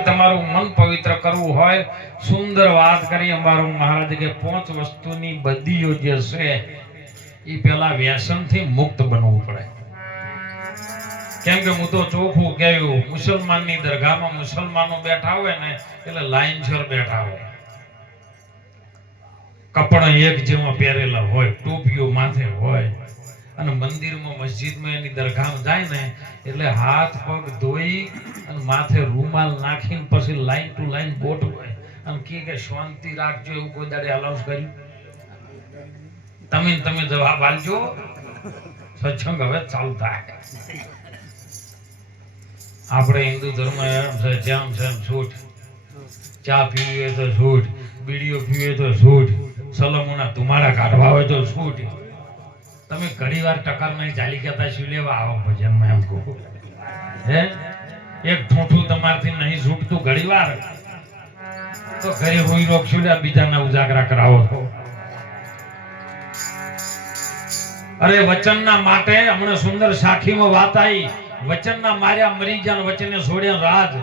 તમારું મન પવિત્ર કરવું હોય, સુંદર વાત કરી અમારું મહારાજ કે પાંચ વસ્તુની બદીઓ જે છે એ પેલા વ્યસનથી મુક્ત બનવું પડે. કેમ કે હું તો ચોખ્ખું કહ્યું, મુસલમાનની દરગાહમાં મુસલમાનો બેઠા હોય ને, એટલે લાઈનસર બેઠા હોય. કપડા એક જેવા પહેરેલા હોય, ટોપીઓ માથે હોય. અને મંદિરમાં મસ્જિદમાં એની દરગાહ જાય ને, એટલે હાથ, પગ ધોઈ અને માથે રૂમાલ નાખીને પછી લાઈન ટુ લાઈન બોટ હોય. અને કે કે શાંતિ રાખજો, એવું કોઈ દાડે અલાઉન્સ કર્યું? તમે તમે જવાબ આપજો. સત્સંગ હવે ચાલુ થાય. આપણે હિન્દુ ધર્મ એમ છે, જેમ છે એમ છૂટ. ચા પીવીએ તો છૂટ, બીડીઓ પીવીએ તો છૂટ. સલમોના ધુમાડા કાઢવા હોય તો છૂટ. તમે ઘણી વાર ટકર નહીં ચાલી ગયા શું લેવા આવો ભજનમાં એમ કહું. હે? એક ઠૂઠું તમારથી નહીં છૂટતું ઘણી વાર તો ઘરે હોઈ રોગ શું લ્યા બીજાના ઉજાગરા કરાવો છો. અરે વચનના માટે હમણાં સુંદર સાખીમાં વાત આવી વચનના માર્યા મરી ગયા વચને છોડ્યા રાજ.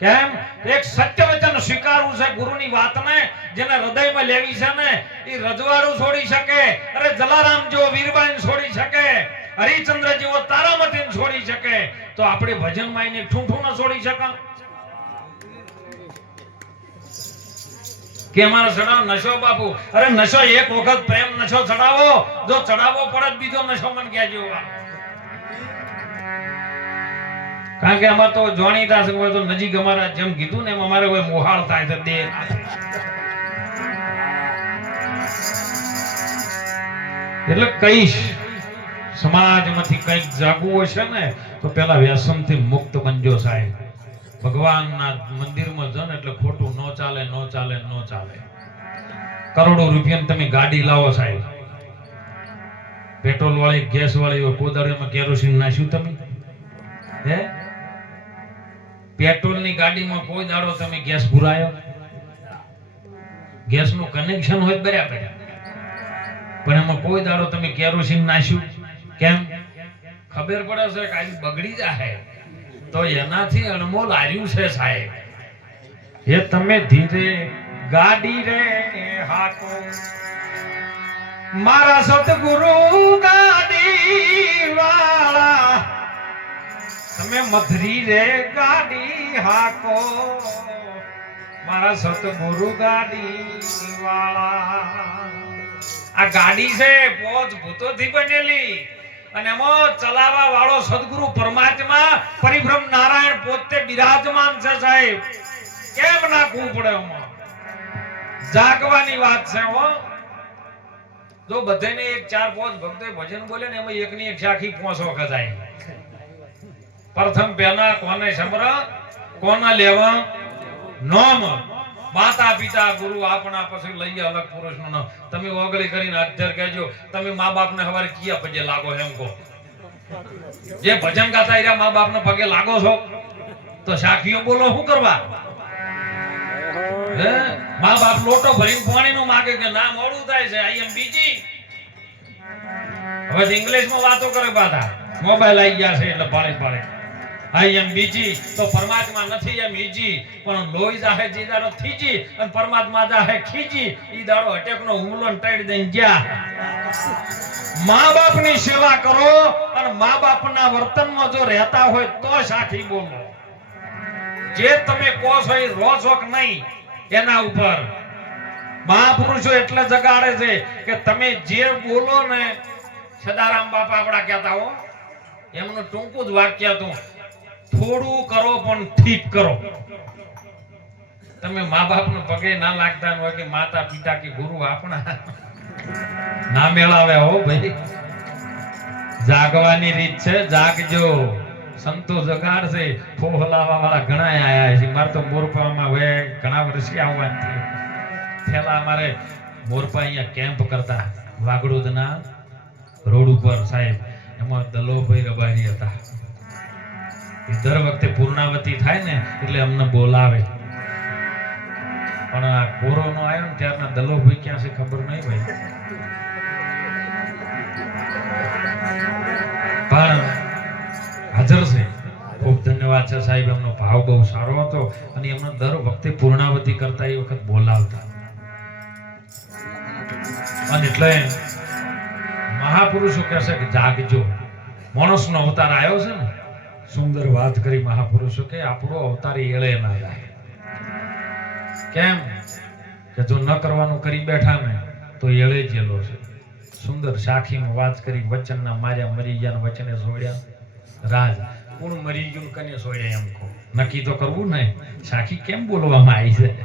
કેમ? એક સત્ય વચન સ્વીકારવું છે ગુરુની વાતને, જેને હૃદયમાં લેવી છે ને એ રજવાડું છોડી શકે, અરે જલારામ જેવો વીરબાઈ છોડી શકે હરિચંદ્ર જેવો તારામતી છોડી શકે, તો આપણે ભજનમાં એને ઠૂંઠું ન છોડી શકે. કે અમારા ચડાવ નશો બાપુ. અરે નશો એક વખત પ્રેમ નશો ચડાવો, જો ચડાવો પડે બીજો નશો મન કહેજો કારણ કે અમારે તો જાણીતા છે તો નજીક અમારા જેમ કીધું ને એમ અમારે કોઈ મોહાળ થાય છે દેહ. એટલે કઈશ, સમાજમાંથી કંઈક જાગવું હશે ને, તો પેલા વ્યસનથી મુક્ત બનજો સાહેબ. ભગવાનના મંદિરમાં જન એટલે ખોટું ન ચાલે ન ચાલે ન ચાલે. કરોડો રૂપિયાની તમે ગાડી લાવો સાહેબ. પેટ્રોલ વાળી ગેસ વાળી કોદાળીમાં કેરોસીન નાખ્યું તમે? હે? પેટ્રોલની ગાડીમાં કોઈ દાડો તમે ગેસ પુરાયો ગેસનું કનેક્શન હોય બરાબર. પણ એમાં કોઈ દાડો તમે કેરોસીન નાશ્યું કેમ? ખબર પડે છે કે આજે બગડી જાય તો એનાથી અણમોલ હાર્યું છે સાહેબ. એ તમે ધીરે ગાડી રે હાકો મારા સતગુરુ ગાડી વાળા તમે મધરી રે ગાડી હાકો. મારા સતગુરુ ગાડી વાળા આ ગાડી છે, પોચ ભૂતોથી બનેલી. અને એમાં ચલાવવા વાળો સદગુરુ પરમાત્મા પરિભ્રમ નારાયણ પોતે બિરાજમાન છે સાહેબ. કેમ નાખવું પડે એમાં જાગવાની વાત છે હો. જો બધાને એક ચાર પાંચ ભક્તો ભજન બોલે ને એમાં એકની એક ચાખી પાંચ વખત આવી. પ્રથમ પહેલા કોને સમર કોના લેવા? નોમ. માતા પિતા ગુરુ આપણા પછી લઈએ અલગ પુરુષનું. નામ તમે ઓગળી કરીને અધ્યર કહેજો. તમે મા બાપને હવારે કિયા પગે લાગો એમ કહો. જે ભજન ગાતા રહ્યા મા બાપને પગે લાગો છો? તો સાખીઓ બોલો, શું કરવા? હે? મા બાપ લોટો ભરીને પાણીનું માગે કે ના મોડું થાય છે, આઈ એમ બીજી. હવે ઇંગ્લિશમાં વાતો કરે પાછા. મોબાઈલ આવી ગયા છે એટલે ભારે પાડે. આઈ એમ બીજી, તો પરમાત્મા નથી એમ ઈજી. પણ લોહી જાહે જી થીજી અને પરમાત્મા જાહે ખીજી. ઈ દાડો અટેકનો હુમલો ટાળી દઈને ગયા. મા બાપની સેવા કરો અને મા બાપના વર્તનમાં જો રહેતા હોય તો સાથી બોલો. જે તમે કહો છો એ રો છો કે નહીં એના ઉપર. મહાપુરુષો એટલે જગાડે છે કે તમે જે બોલો ને, સદારામ બાપા આપણા કહેતા હો, એમનું ટૂંકું જ વાક્ય હતું થોડું કરો પણ ઠીક કરો. તમે મા બાપને પગે ના લાગતા હોય કે માતા પિતા કે ગુરુ આપણા ના મેળાવે હો ભાઈ. જાગવાની રીત છે, જાગજો. સંતો જગાડશે. ફોહલાવા વાળા ઘણા આયા છે. મારે તો મોરપામાં હવે ઘણા વર્ષથી આવવાનું થયું પેલા અમારે મોરપા અહીંયા કેમ્પ કરતા વાગડોદના રોડ ઉપર સાહેબ. એમાં દલોભાઈ રબારી હતા. દર વખતે પૂર્ણાવતી થાય ને એટલે અમને બોલાવે. પણ આ કોરોનો આવ્યો ને ત્યારના દલોભાઈ ક્યાં છે ખબર નહીં ભાઈ. પણ હાજર છે. ખૂબ ધન્યવાદ છે સાહેબ, એમનો ભાવ બહુ સારો હતો અને એમનો દર વખતે પૂર્ણાવતી કરતા એ વખત બોલાવતા. અને એટલે મહાપુરુષો કહેશે કે જાગજો. માણસનો અવતાર આવ્યો છે ને સુંદર વાત કરી મહાપુરુષો કે આપણો અવતાર એળે ના જાય. કેમ? કે જો ન કરવાનું કરી બેઠા ને, તો એળે જેલો છે. સુંદર સાખીમાં વાત કરી, વચનના માર્યા મરી ગયા વચને છોડ્યા રાજ, કોણ મરી ગયું કને છોડ્યા એમ કહો? નક્કી તો કરવું ને. સાખી કેમ બોલવામાં આવી છે?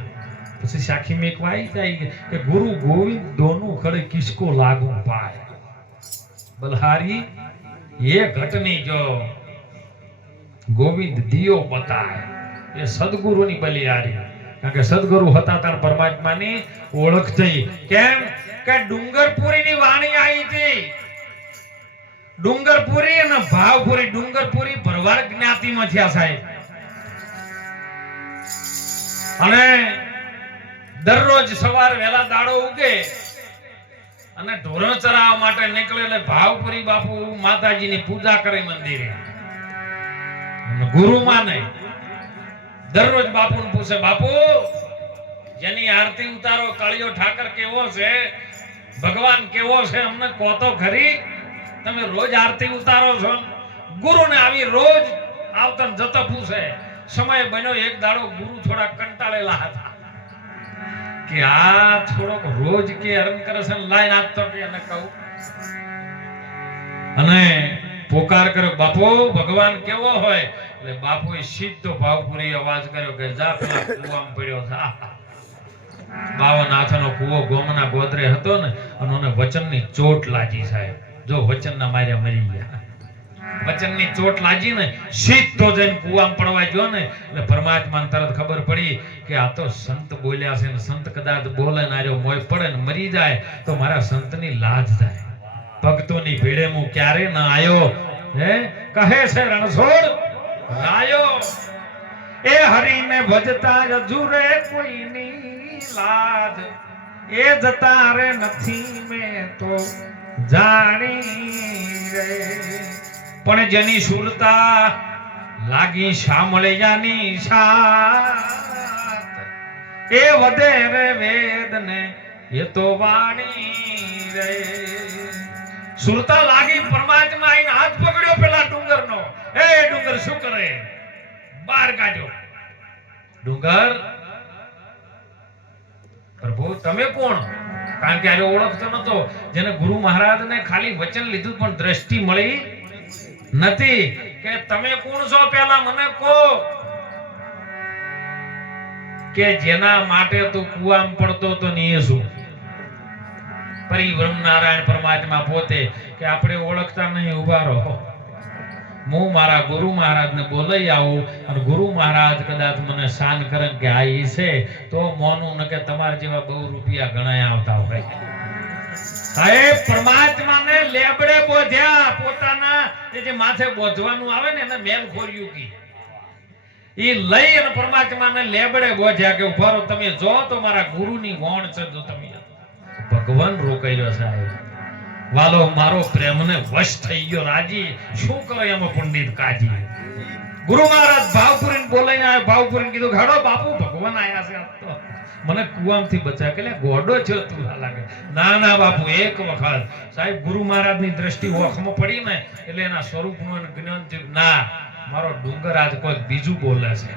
પછી સાખી મેં એક વાઈ જાય કે ગુરુ ગોવિંદ દોનું ખડે કિસકો લાગુ પાય. બલહારી, એ ઘટની જો ગોવિંદ દિયો બતાય એ સદગુરુની બલિયારી કારણ કે સદગુરુ હતા તાર પરમાત્માની ઓળખ થઈ. કેમ? કે ડુંગરપુરીની વાણી આવી હતી. ડુંગરપુરી અને ભાવપુરી. ડુંગરપુરી ભરવાડ જ્ઞાતિમાં થયા સાહેબ. અને દરરોજ સવાર વહેલા દાડો ઉગે અને ઢોરણ ચરાવવા માટે નીકળે એટલે ભાવપુરી બાપુ માતાજીની પૂજા કરે મંદિરે. ગુરુ માને દરરોજ બાપુને પૂછે, બાપુ, જેની આરતી ઉતારો, કાળિયો ઠાકર કેવો છે? ભગવાન કેવો છે? અમને કહો ખરી. તમે રોજ આરતી ઉતારો છો. ગુરુને આવી રોજ આવતા જતો પૂછે, સમય બન્યો એક દાડો ગુરુ થોડા કંટાળેલા હતા. કે આ થોડોક રોજ કે હરણ કરે છે ને લાઈન આપતો કે એને કહું. અને પોકાર કર્યો બાપો, ભગવાન કેવો હોય? એટલે બાપુએ સીધો ભાવપુરી અવાજ કર્યો કે જા કૂવામાં પડ્યો જા બાવન કૂવો ગોમના ગોદરે હતો ને, અને ઓને વચનની ચોટ લાગી સાહેબ. જો વચનના માર્યા મરી ગયા. વચનની ચોટ લાગી ને, સીધો જઈને કુવામાં પડવા ગયો ને, એટલે પરમાત્માને તરત ખબર પડી કે આ તો સંત બોલ્યા છે ને, સંત કદાચ બોલે ને, આર્યો મોય પડે ને મરી જાય, તો મારા સંતની લાજ જાય ભક્તોની ભીડે હું ક્યારે ના આયો? હે? કહે છે રણછોડ રાયો એ હરીને ભજતા અજુરે કોઈની લાજ. એ જતા રે નથી મેં તો જાણી રે. પણ જેની સુરતા લાગી જાની સાત એ વધે રે વેદ ને એ તો વાણી રે. સુરતા લાગી પરમાત્મા આઈને હાથ પકડ્યો પેલા ડુંગરનો. એ ડુંગર શું કરે? બહાર કાઢ્યો. ડુંગર? પ્રભુ, તમે કોણ? કારણ કે આજે ઓળખતો નતો. જેને ગુરુ મહારાજને ખાલી વચન લીધું પણ દ્રષ્ટિ મળી નથી. કે તમે કોણ છો પેલા મને કહો. કે જેના માટે તું કુવામાં પડતો તો ને શું? પરિબ્રહ્મ નારાયણ પરમાત્મા પોતે કે આપણે ઓળખતા નહીં ઊભા રહો. હું મારા ગુરુ મહારાજને બોલાઈ આવું અને ગુરુ મહારાજ કદાચ મને શાન કરે કે આ ઈ છે, તો મોનું ન કે તમારા જેવા બહુ રૂપિયા ગણાય આવતા હોય. પરમાત્માને લેબડે બોધ્યા. પોતાના જે માથે બોધવાનું આવે ને, એને મેલ ખોર્યું કી. એ લઈ અને પરમાત્માને લેબડે બોધ્યા કે ઉભારો તમે જો તો મારા ગુરુની વોણ છે જો તમે ભગવાન રોકાયો સાહેબ વાલો, મારો પ્રેમને વશ થઈ ગયો, રાજી. શું કરે એમાં પંડિત કાજી ગુરુ મહારાજ ભાવપુરી બોલાઈને આવ્યા. ભાવપુરી કીધું, ઘાડો બાપુ, ભગવાન આયા છે મને કુવામથી બચા કે ગોડો છે તું લાગે. ના ના, બાપુ, એક વખત. સાહેબ, ગુરુ મહારાજની દ્રષ્ટિ ઓખમાં પડી ને, એટલે એના સ્વરૂપનું જ્ઞાન થયું ના, મારો ડુંગર આજ કોઈ બીજું બોલે છે.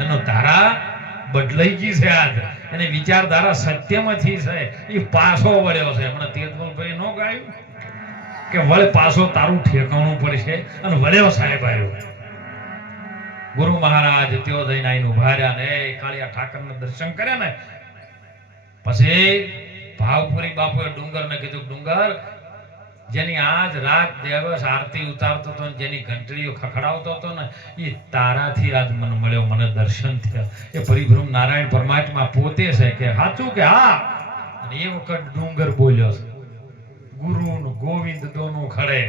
એનો ધારા બદલાઈ ગઈ છે આજ. એને વિચારધારા સત્યમાંથી છે, એ પાછો વળ્યો છે. હમણાં તેજમલભાઈ ન ગાયું કે વળે પાછો તારું ઠેકાણું પડશે? અને વળ્યો સાહેબ આવ્યો. ગુરુ મહારાજ ત્યો જઈને આઈને ઊભા રહ્યા ને કાળિયા ઠાકરના દર્શન કર્યા ને. પછી ભાવપુરી બાપુએ ડુંગરને કીધું ડુંગર જેની આજ રાત દિવસ આરતી ઉતારતો હતો જેની ઘંટડીઓ ખખડાવતો હતો ને એ તારાથી આજ મને મળ્યો મને દર્શન થયા. એ પરિભ્રમ નારાયણ પરમાત્મા પોતે છે કે સાચું કે હા? અને એ વખત ડુંગર બોલ્યો છે ગુરુ ગોવિંદ દોનું ખડે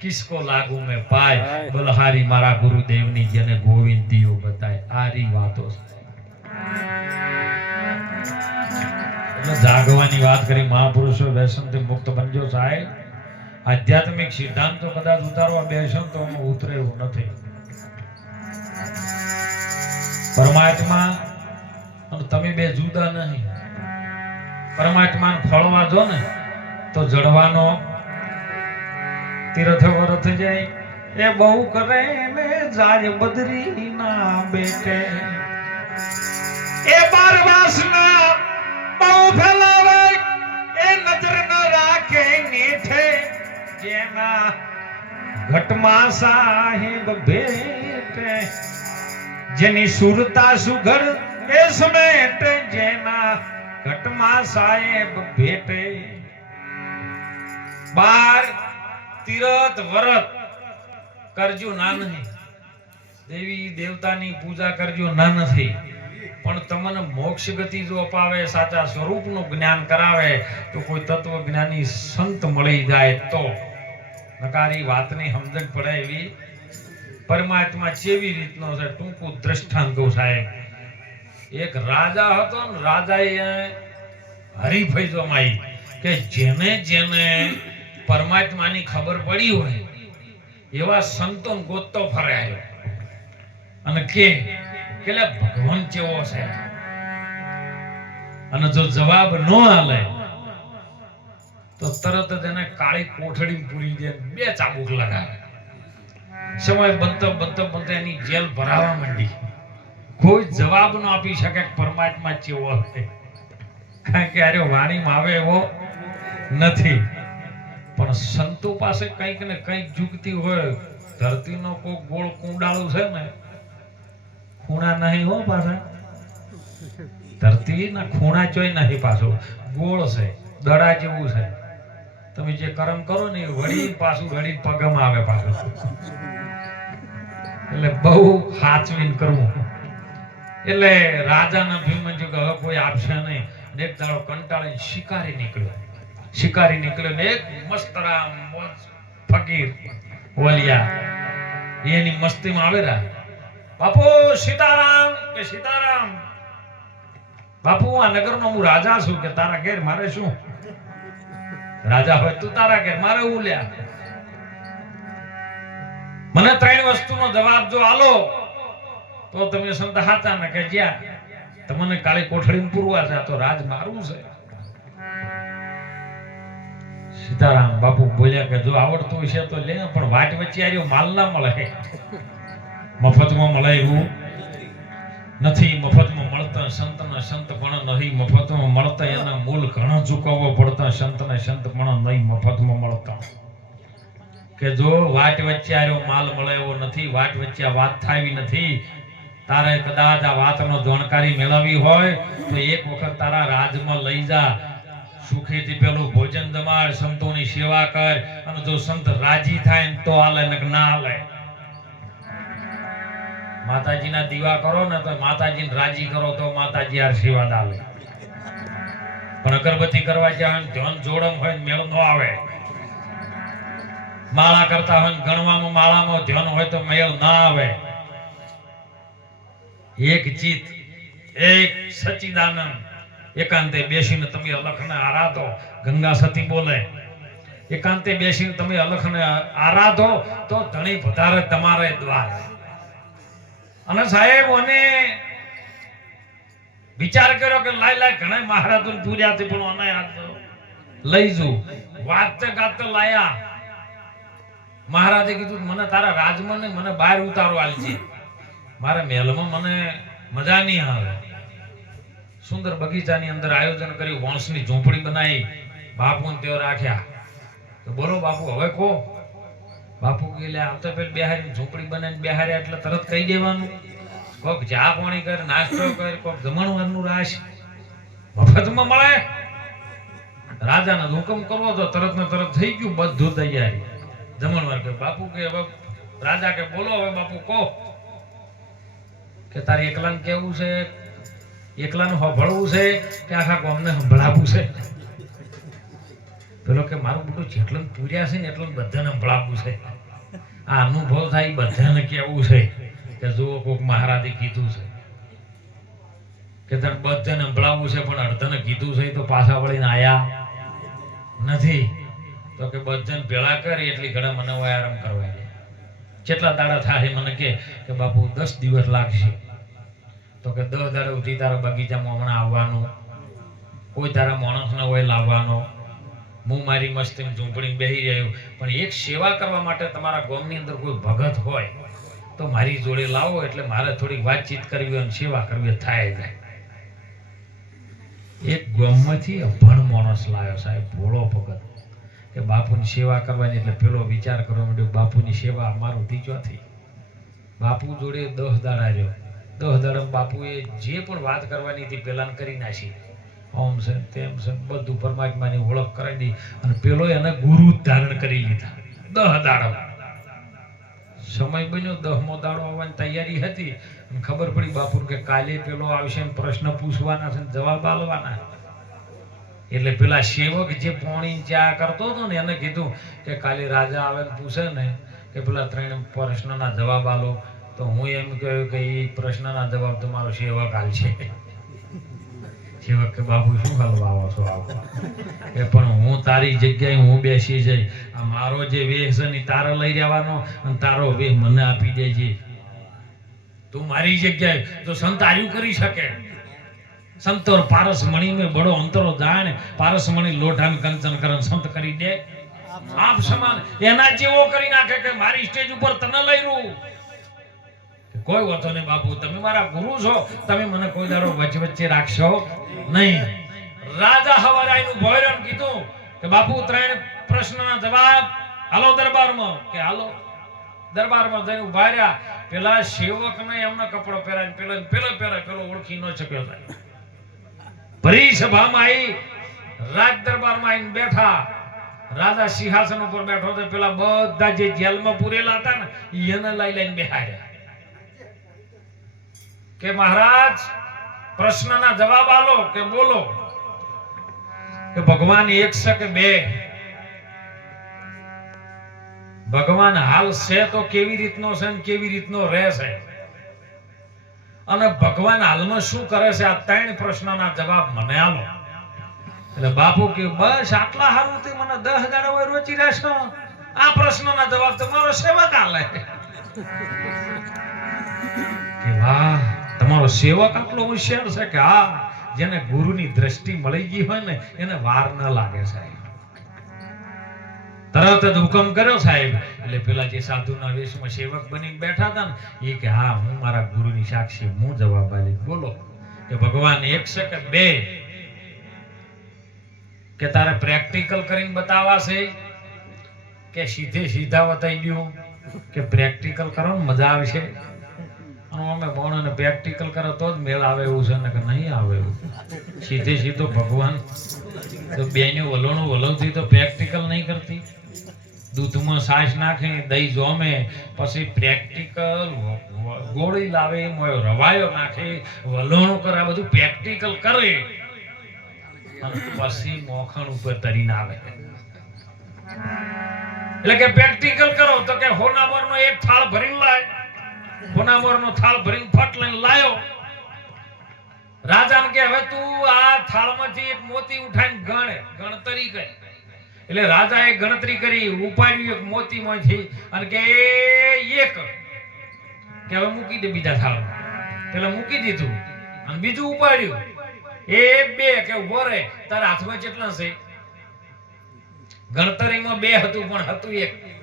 કિસકો લાગુ મેં પાય બલહારી મારા ગુરુદેવની જેને ગોવિંદ દિયો બતાય. આરી વાતો છે. જાગવાની વાત કરી મહાપુરુષો વ્યસનથી મુક્ત બનજો સાહેબ. આધ્યાત્મિક સિદ્ધાંતો કદાચ ઉતારવા બેસો તો ઉતરે એવું નથી. પરમાત્મા તમે બે જુદા નહીં. પરમાત્માને ફળવા જો ને, તો જડવાનો તીરથ વરથ જાય. એ બહુ કરે ને જાય બદરી ના બેટે એ બાર વાસના બહુ ફેલાવે એ નજર ન રાખે નીઠે. જેના ઘટમાં સાહેબ ભેટે, જેની સુરતા સુઘર એ સમેટ, જેના ઘટમાં સાહેબ ભેટે. બાર તીરથ વરત કરજો ના નહીં. દેવી દેવતાની પૂજા કરજો ના નથી. પણ તમને મોક્ષ ગતિ જો અપાવે, સાચા સ્વરૂપનું જ્ઞાન કરાવે, તો કોઈ તત્વ જ્ઞાની સંત મળી જાય તો. નકારી વાતની સમજણ પડે એવી પરમાત્મા કેવી રીતનો છે ટૂંકું દ્રષ્ટાંત સાહેબ. એક રાજા હતો ને રાજાએ હરીફાઈ જમાઈ કે જેને જેને પરમાત્માની ખબર પડી હોય એવા સંતો ગોતતો આવ્યો અને કે ભગવાન કેવો છે? અને જો જવાબ ન આલે તો તરત જ એને કાળી કોઠડી પૂરી દે બે ચાબુક લગાવે. સમય બનતો બનતો બનતો એની જેલ ભરાવા માંડી. કોઈ જવાબ ન આપી શકે કે પરમાત્મા ચેવો હશે. કારણ કે અરે વાણીમાં આવે એવો નથી. પણ સંતો પાસે કંઈક ને કંઈક જુગતી હોય. ધરતીનો કોઈ ગોળ કુંડાળું છે ને, ખૂણા નહીં હો પાછા. ધરતીના ખૂણા ચોય નહીં પાછો. ગોળ છે, દડા જેવું છે. તમે જે કર્મ કરો ને વળી પાછું વળી પગમ આવે પાછું. એટલે બહુ સાચવીને કરવું. એટલે રાજાના ભીમન જો હવે કોઈ આપશે નહીં. એક દાડો કંટાળીને શિકારી નીકળ્યો. શિકારી નીકળ્યો ને એક મસ્તરામ ફકીર વલિયા એની મસ્તીમાં આવેલા. બાપુ, સીતારામ, કે સીતારામ? બાપુ, આ નગરનો હું રાજા છું કે તારા ઘેર મારે શું? રાજા ભાઈ, તું તારા ઘેર, મારે હું લ્યા મને ત્રણ વસ્તુનો જવાબ જો આલો, તો તમે સંત હાચા ને કે જ્યાં તમને કાળી કોઠડી પૂરવા છે તો રાજ મારું છે. સીતારામ બાપુ બોલ્યા કે, જો આવડતું છે તો લે, પણ વાટ વચ્ચે આવ્યો માલ ના મળે. મફતમાં મળે એવું. નથી, મફતમાં મળતા સંતના સંતપણ નહીં, મફતમાં મળતા એના મૂલ ઘણો ચૂકવવો પડતા સંતને સંતપણ નહીં, મફતમાં મળતા. કે જો વાટ વચ્ચે માલ મળે એવો નથી, વાટ વચ્ચે વાત થાવી નથી, તારે કદાચ આ વાતનો જાણકારી મેળવવી હોય, તો એક વખત તારા રાજમાં લઈ જા. સુખેથી પેલું ભોજન જમાડ, સંતોની સેવા કર, અને જો સંત રાજી થાય તો આલે ના આલે. માતાજીના દીવા કરો ને તો માતાજીને રાજી કરો તો માતાજી આશીર્વાદ આવે પણ અગરબત્તી કરવા જ્યાં જોડમ હોય મેળ નો આવે. માળા કરતા હોય ગણવામાં માળામાં ધ્યાન હોય તો મેળ ના આવે. એક જીત, એક સચિદાનંદ. એકાંતે બેસીને તમે અલખને આરાધો. ગંગા સતી બોલે, એકાંતે બેસીને તમે અલખને આરાધો તો ધણી વધારે તમારે દ્વાર. અને સાહેબ અને વિચાર કર્યો કે લાય લાય ઘણા મહારાજો પૂર્યા છે પણ આ લઈ જુ વાત ગાત લાયા. મહારાજે કીધું, મને તારા રાજમાં ને મને બહાર ઉતારો આલજે. મારા મહેલમાં મને મજા નહીં આવે. સુંદર બગીચાની અંદર આયોજન કર્યું વંશની ઝૂંપડી બનાવી બાપુ તેઓ રાખ્યા. તો બોલો બાપુ, હવે કો બાપુ કે લે તો પેલી બિહારી ઝૂંપડી બનાવીને બિહારી એટલે તરત કહી દેવાનું. કોક ચા પાણી કર, નાસ્તો કર, કોક જમણવારનું રાશ. મફતમાં મળે? રાજાને હુકમ કરવો તો તરત ને તરત થઈ ગયું, બધું તૈયારી. જમણવાર કે બાપુ કે રાજા કે, બોલો, હવે બાપુ કો કે, તારે એકલાને કેવું છે? એકલાનું હભળવું છે કે આખા કોમને સંભળાવવું છે? પેલો કે, મારું બધું જેટલું પૂર્યા છે ને એટલું બધાને સંભળાવવું છે. આ અનુભવ થાય બધાને કેવું છે કે જુઓ કોક મહારાજે કીધું છે. કે તને બધાને સંભળાવવું છે, પણ અડધાને કીધું છે તો પાછા વળીને આયા નથી. તો કે બધાને ભેળા કરી, એટલી ઘણા મને આરામ કરવા કેટલા દાડા થાય મને કે બાપુ દસ દિવસ લાગશે. તો કે દસ દાડે ઉઠી તારા બગીચામાં હમણાં આવવાનું, કોઈ તારા માણસને હોય લાવવાનો. હું મારી મસ્તી ઝૂંપડી બેસી રહ્યો પણ એક સેવા કરવા માટે તમારા ગામની અંદર કોઈ ભગત હોય, તો મારી જોડે લાવો એટલે મારે થોડીક વાતચીત કરવી અને સેવા કરવી થાય જાય એક ગામમાંથી અભણ માણસ લાવ્યો સાહેબ, ભોળો ભગત. કે બાપુની સેવા કરવાની એટલે પેલો વિચાર કરવા માંડ્યો, બાપુની સેવા અમારું થી બાપુ જોડે દસ દાડા રહ્યો. દસ દાડા બાપુએ જે પણ વાત કરવાની હતી પેલાને કરી નાખી. ઓમ છે તેમ છે બધું પરમાત્માની ઓળખ કરાવી દી અને પેલો એને ગુરુ ધારણ કરી લીધા. દહ દાડો. સમય બન્યો, દહમો દાડો આવવાની તૈયારી હતી. ખબર પડી બાપુને કે કાલે પેલો આવશે પ્રશ્ન પૂછવાના છે જવાબ આલવાના એટલે પેલા સેવક જે પોણી ચા કરતો હતો ને એને કીધું કે કાલે રાજા આવે પૂછે ને કે પેલા ત્રણ પ્રશ્નના જવાબ આલો. તો હું એમ કહ્યું કે એ પ્રશ્નના જવાબ તમારો સેવક આલશે સેવક કે બાપુ શું આવો છો આવો? પણ હું તારી જગ્યાએ હું બેસી જઈ આ મારો જે વેહ છે ને તારો લઈ જવાનો અને તારો વેહ મને આપી દેજે. તું મારી જગ્યાએ તો સંત આયુ કરી શકે. સંતોર પારસ મણી में બડો અંતરો જાણે. પારસ મણી લોઢાન કંચન કરન સંત કરી દે. આપ સમાન એના જેવો કરી નાખે કે મારી સ્ટેજ ઉપર તને લઈ રૂ. કોઈ વાતો નહીં બાપુ, તમે મારા ગુરુ છો, તમે મને કોઈ દાડો વચ્ચે વચ્ચે રાખશો નહીં. રાજા હવારાયનું ભોયરણ કીધું કે, બાપુ, ત્રણ પ્રશ્નના જવાબ. હાલો દરબારમાં. કે, હાલો. દરબારમાં જઈને ઊભા રહ્યા. પેલા સેવકને એમનો કપડો પહેરાય પેલો ને પેલો પહેરે પેલો ઓળખી ન શક્યો થાય ભરી સભામાં આવી રાજ દરબારમાં આવીને બેઠા. રાજા સિંહાસન ઉપર બેઠો તો પેલા બધા જે જેલમાં પૂરેલા હતા ને એને લઈ લઈને બેહાડ્યા કે મહારાજ, પ્રશ્નના જવાબ આલો કે બોલો? કે ભગવાન એક છે કે બે? ભગવાન હાલ છે તો કેવી રીતનો છે ને કેવી રીતનો રહેશે અને ભગવાન હાલમાં શું કરે છે? આ ત્રણ પ્રશ્નના જવાબ મને આલો. એટલે બાપુ કે, બસ આટલા હારું થી મને દસ હજાર હોય રોચી રહેશો આ પ્રશ્નના જવાબ તો મારો સેવક આલે કે વાહ. તમારો સેવક આટલો હોશિયાર છે કે હા જેને ગુરુની દ્રષ્ટિ મળી ગઈ હોય ને, એને વાર ન લાગે સાહેબ. તરત જ હુકમ કર્યો સાહેબ. એટલે પેલા જે સાધુના વેશમાં સેવક બની બેઠા હતા ને, એ કે, હા, હું મારા ગુરુની સાક્ષી, હું જવાબ આપી બોલો. કે ભગવાન એક છે કે બે. કે તારે પ્રેક્ટિકલ કરીને બતાવાશે? કે સીધે સીધા બતાવી ગયું કે પ્રેક્ટિકલ કરો ને, મજા આવશે? અમે ભણો પ્રેક્ટિકલ કરો તો જ મેળ આવે એવું છે ને કે નહીં આવે એવું. સીધે સીધો ભગવાન. તો બેનું વલોણું વલોથી તો પ્રેક્ટિકલ નહીં કરતી. દૂધમાં સાસ નાખે, દહીં જોમે, પછી પ્રેક્ટિકલ ગોળી લાવે રવાયો નાખે, વલોણું કરે બધું પ્રેક્ટિકલ કરે. પછી મોખણ ઉપર તરીને આવે. એટલે કે પ્રેક્ટિકલ કરો, તો કે હોનાવરનો એક થાળ ભરીને લાય. હોનાવરનો થાળ ભરીને ફટ લઈને લાયો. રાજાને કે, હવે તું આ થાળમાંથી એક મોતી ઉઠાઈને ગણે. ગણતરી કરી. એટલે રાજાએ ગણતરી કરી, ઉપાડ્યું એક મોતીમાંથી અને કે એક કે, હવે મૂકી દે બીજા થાળમાં. પેલા મૂકી દીધું અને બીજું ઉપાડ્યું. એ, બે. કે, વરે, તારા હાથમાં કેટલા છે? ગણતરીમાં બે હતું, પણ હતું એક.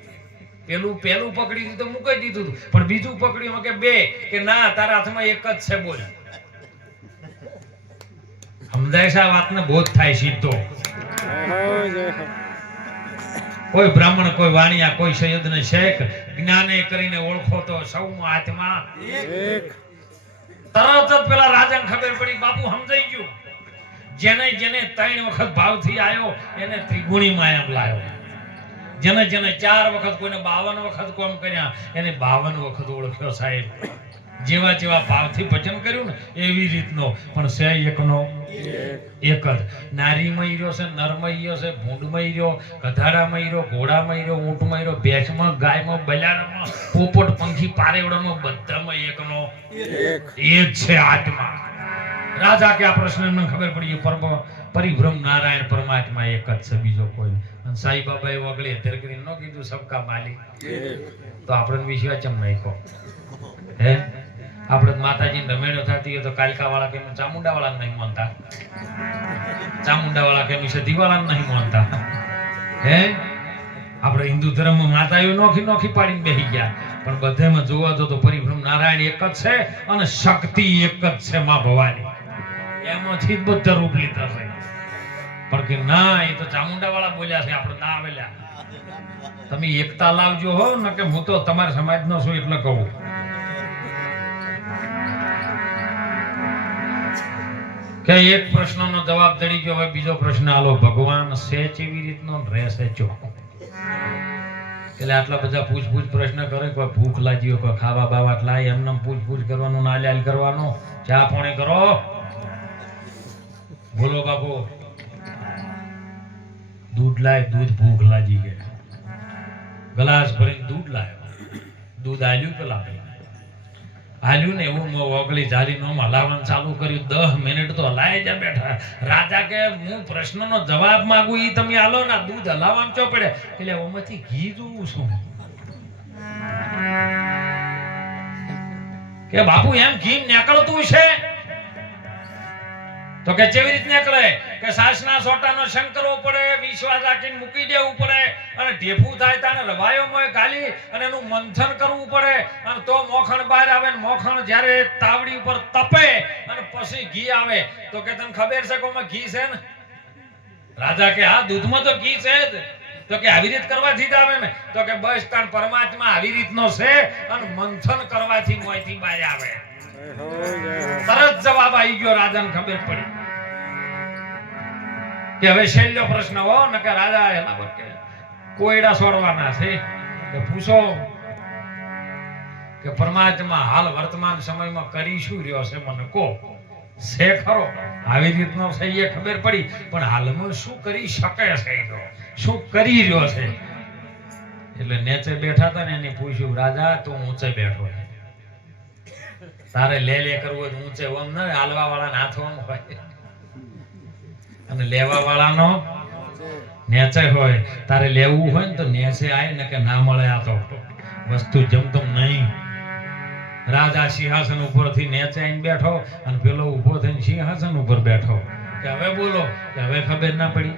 પેલું પેલું પકડી દીધું તો મૂકી દીધું હતું. પણ બીજું પકડ્યું કે બે કે ના તારા હાથમાં એક જ છે બોલ. સમજાય છે આ વાતને? બોધ થાય સીધો. કોઈ બ્રાહ્મણ કોઈ વાણિયા કોઈ સૈયદ ને શેખ જ્ઞાને કરીને ઓળખો તો સૌ હાથમાં? તરત જ પેલા રાજાને ખબર પડી બાપુ સમજાઈ ગયું. જેને જેને ત્રણ વખત ભાવથી આવ્યો એને ત્રિગુણી માયામ લાયો. જેને જેને ચાર વખત કોઈને બાવન વખત કોમ કર્યા એને બાવન વખત ઓળખ્યો સાહેબ. જેવા જેવા ભાવથી ભજન કર્યું ને એવી રીતનો. પણ છે એકનો? એક જ. નારીમાં રહ્યો છે નરમાં ઈર્યો છે ભૂંડમાં રહ્યો ગધાડામાં ઈર્યો ઘોડામાં ઈર્યો ઊંટમાં ઈર્યો ભેંસમાં ગાયમાં બલાડામાં પોપટ પંખી પારેવડામાં બધામાં એકનો. એ જ છે આત્મા રાજા કે આ પ્રશ્ન મને ખબર પડી પરમ પરિભ્રમ નારાયણ પરમાત્મા એક જ છે, બીજો કોઈ. અને સાઈ એ વગળી અત્યારે કરીને ન કીધું, સબકા માલિક. તો આપણને વિશ્વાસ ચમ નાખ્યો હે? આપણે માતાજીને રમેણો થતી હોય તો કાલકા વાળા કેમ ચામુંડા વાળા નહીં માનતા? ચામુંડા વાળા કેમ સધી વાળા નહીં માનતા? હે? આપણે હિન્દુ ધર્મમાં માતાઓ નોખી નોખી પાડીને બેસી ગયા. પણ બધામાં જોવા જો તો પરિભ્રમ નારાયણ એક જ છે અને શક્તિ એક જ છે માં ભવાની. એમાંથી બધા રૂપ લીધા છે પણ કે ના, એ તો ચામુંડા વાળા બોલ્યા છે, આપણે ના આવેલા. તમે એકતા લાવજો હો, ને કે હું તો તમારા સમાજનો છું એટલે કહું. કે એક પ્રશ્નનો જવાબ દડી ગયો હવે બીજો પ્રશ્ન આલો, ભગવાન છે ચેવી રીતનો ને રહેશે ચોખ્ખો એટલે આટલા બધા પૂછપૂછ પ્રશ્ન કરે, કોઈ ભૂખ લાગી કોઈ ખાવા બાવા લાય, એમને પૂછપૂછ કરવાનું ના લ્યાલ કરવાનું, ચા પાણી કરો. બોલો બાપુ. દૂધ લાય, દૂધ ભૂખ લાગી ગઈ. ગ્લાસ ભરીને દૂધ લાવ્યો દૂધ આલ્યું પેલા આલ્યું ને એવું ઓગળી આમ હલાવવાનું ચાલુ કર્યું. દસ મિનિટ તો હલાય જ બેઠા. રાજા કે, હું પ્રશ્નનો જવાબ માંગુ ઈ તમે હાલો ના દૂધ હલાવવાનું ચો પડે? એટલે ઓમાંથી ઘી જોવું છું. કે બાપુ, એમ ઘી નીકળતું છે તો કે જેવી રીતે નીકળે કે સાસના સોટાનો શંકરવો પડે વિશ્વાસ રાખીને મૂકી દેવું પડે અને ઢેફું થાય તાને રવાયોમાં ગાલી અને એનું મંથન કરવું પડે અને તો મોખણ બહાર આવે ને મોખણ જ્યારે તાવડી ઉપર તપે અને પછી ઘી આવે. તો કે તને ખબર છે કે આમાં ઘી છે ને? રાજા કે હા દૂધમાં તો ઘી છે જ. તો કે આવી રીત કરવાથી જ આવે ને? તો કે બસ તાર પરમાત્મા આવી રીતનો છે અને મંથન કરવાથી મોયથી બહાર આવે. તરત જવાબ આવી ગયો રાજાને ખબર પડી. કે હવે છેલ્લો પ્રશ્ન હો, નકર રાજા એના પર કે કોયડા છોડવાના છે. કે પૂછો કે પરમાત્મા હાલ વર્તમાન સમયમાં કરી શું રહ્યો છે મને કહો. છે ખરો, આવી રીતનો છે એ ખબર પડી, પણ હાલમાં શું કરી શકે છે શું કરી રહ્યો છે? એટલે નેચે બેઠા હતા ને એને પૂછ્યું, રાજા, તું ઊંચે બેઠો તારે લે લે કરવું ઊંચે ઓમ ન હાલવા વાળા હાથ ઓમ હોય. અને લેવા વાળાનો નેચે હોય. તારે લેવું હોય ને તો નેચે આય ને કે ના મળે આ તો. વસ્તુ જમતમ નહીં. રાજા સિંહાસન ઉપરથી નેચે આવીને બેઠો અને પેલો ઊભો થઈને સિંહાસન ઉપર બેઠો. કે હવે બોલો, કે હવે ખબર ના પડી?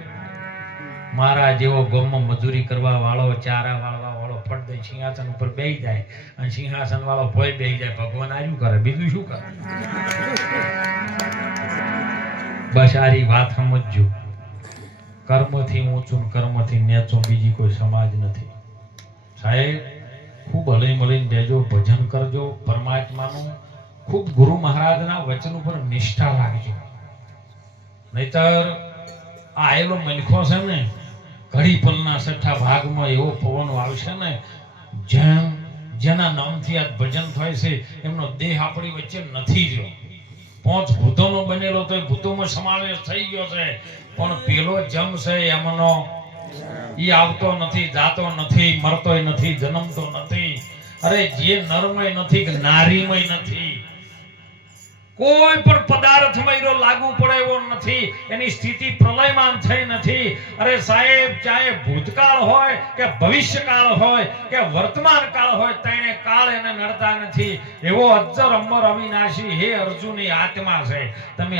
મારા જેવો ગામમાં મજૂરી કરવા વાળો, ચારા વાળવા વાળો ફટ દઈ સિંહાસન ઉપર બેહી જાય અને સિંહાસન વાળો ભોય બેહી જાય. ભગવાન આર્યું કરે? બીજું શું કરે? બસ આરી વાત સમજજો. કર્મથી ઊંચું કર્મથી નેચો બીજી કોઈ સમાજ નથી. સાહેબ, ખૂબ હલઈ મળીને રહેજો ભજન કરજો, પરમાત્માનું ખૂબ ગુરુ મહારાજના વચન ઉપર નિષ્ઠા રાખજો. નહીતર આ આયેલો મલખો છે ને, ઘડી પલના છઠ્ઠા ભાગમાં એવો પવન આવશે ને, જેમ જેના નામથી આ ભજન થાય છે, એમનો દેહ આપણી વચ્ચે નથી રહ્યો. પાંચ ભૂતોનો બનેલો તો એ ભૂતોમાં સમાવેશ થઈ ગયો છે. પણ પેલો જમ છે એમનો. ઈ આવતો નથી, જાતો નથી, મરતોય નથી, જન્મતો નથી. અરે જે નરમય નથી કે નારીમય નથી. કોઈ પણ પદાર્થ મયરો લાગુ પડે એવો નથી. એની સ્થિતિ પ્રલયમાન થઈ નથી. અરે સાહેબ, ચાહે ભૂતકાળ હોય કે ભવિષ્યકાળ હોય કે વર્તમાન કાળ હોય તેને કાળ એને નડતા નથી. એવો અજર અમર અવિનાશી હે અર્જુનની આત્મા છે. તમે